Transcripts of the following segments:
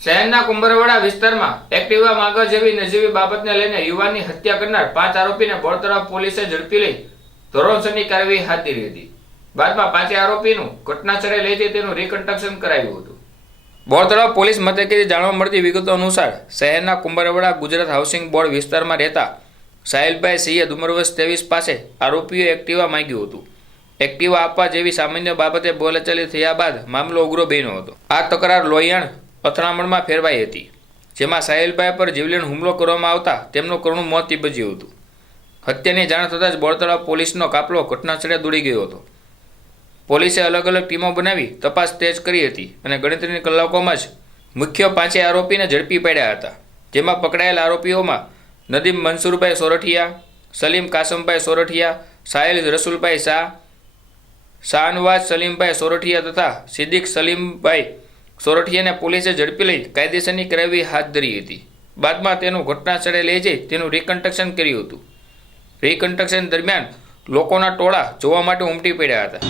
શહેરના કુંભરવાડા વિસ્તારમાં એક્ટિવા માંગર જેવી નજીવી બાબતને લઈને યુવાનની હત્યા કરનાર 5 આરોપીને બોરતળાવ પોલીસે ઝડપી લઈ ધોરણસરની કાર્યવાહી હાથ ધરી હતી। બાદમાં 5 આરોપીનું ઘટનાસ્થળે લઈ જઈ તેનું રિકન્સ્ટ્રક્શન કરાયું હતું। બોરતળાવ પોલીસ મથકેથી જાણવા મળતી વિગતો અનુસાર શહેરના કુંભરવાડા ગુજરાત હાઉસિંગ બોર્ડ વિસ્તારમાં રહેતા સાહિલભાઈ સૈયદ ઉંમર વર્ષ 23 પાસે આરોપીઓએ એક્ટિવા માંગ્યું હતું। એક્ટિવા આપવા જેવી સામાન્ય બાબતે બોલાચાલી થયા બાદ મામલો ઉગ્ર બન્યો હતો। આ તકરાર લોહિયાણ અથડામણમાં ફેરવાઈ હતી, જેમાં સાહિલભાઈ પર જીવલેણ હુમલો કરવામાં આવતા તેમનું કરુણ મોત નીપજ્યું હતું। હત્યાની જાણ થતાં જ બોરતળાવ પોલીસનો કાફલો ઘટનાસ્થળે દોડી ગયો હતો। પોલીસે અલગ અલગ ટીમો બનાવી તપાસ તેજ કરી હતી અને ગણતરીની કલાકોમાં જ મુખ્ય 5 આરોપીને ઝડપી પાડ્યા હતા, જેમાં પકડાયેલ આરોપીઓમાં નદીમ મંસૂરભાઈ સોરઠિયા, સલીમ કાસમભાઈ સોરઠિયા, સાહિલ રસુલભાઈ શાહ, શાહનવાજ સલીમભાઈ સોરઠિયા તથા સિદ્દીક સલીમભાઈ સોરઠિયાને પોલીસે ઝડપી લઈ કાયદેસરની કાર્યવાહી હાથ ધરી હતી। બાદમાં તેનું ઘટનાસ્થળે લઈ જઈ તેનું રિકન્સ્ટ્રક્શન કર્યું હતું। રિકન્સ્ટ્રક્શન દરમિયાન લોકોના ટોળા જોવા માટે ઉમટી પડ્યા હતા।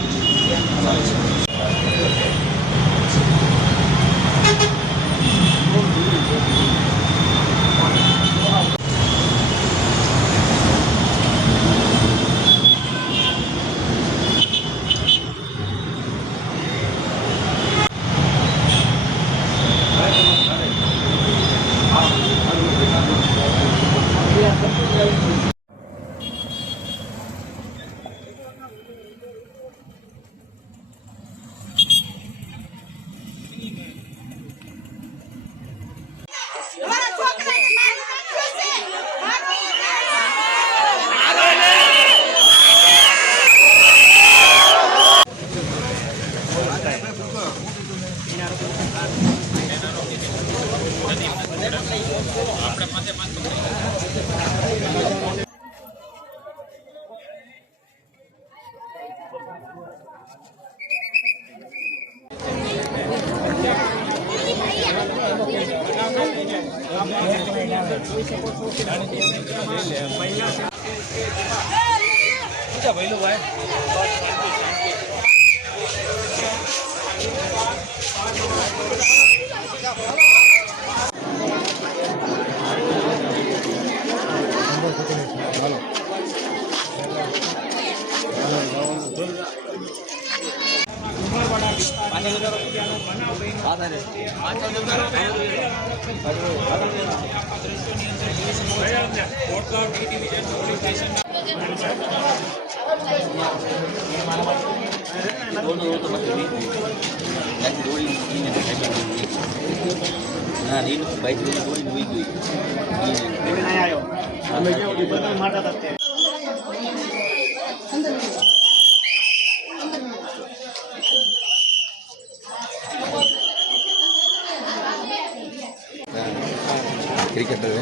क्रिकेटर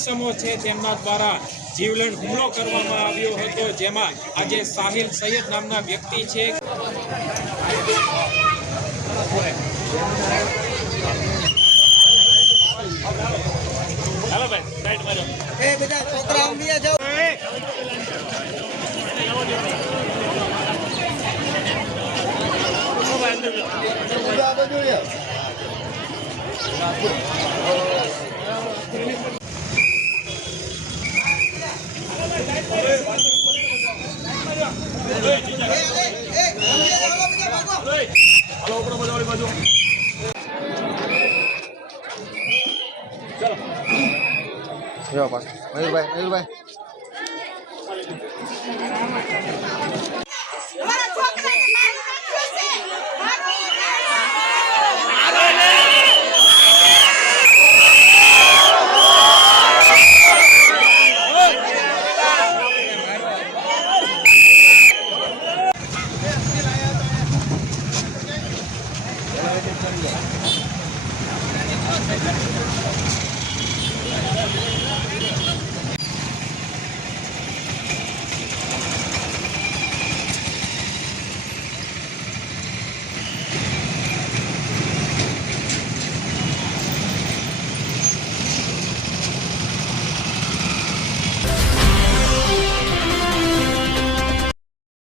સમો છે તેમના દ્વારા જીવલેણ હુમલો કરવામાં આવ્યો હતો, જેમાં આજે સાહિલ સૈયદ નામના વ્યક્તિ છે। મયુરભાઈ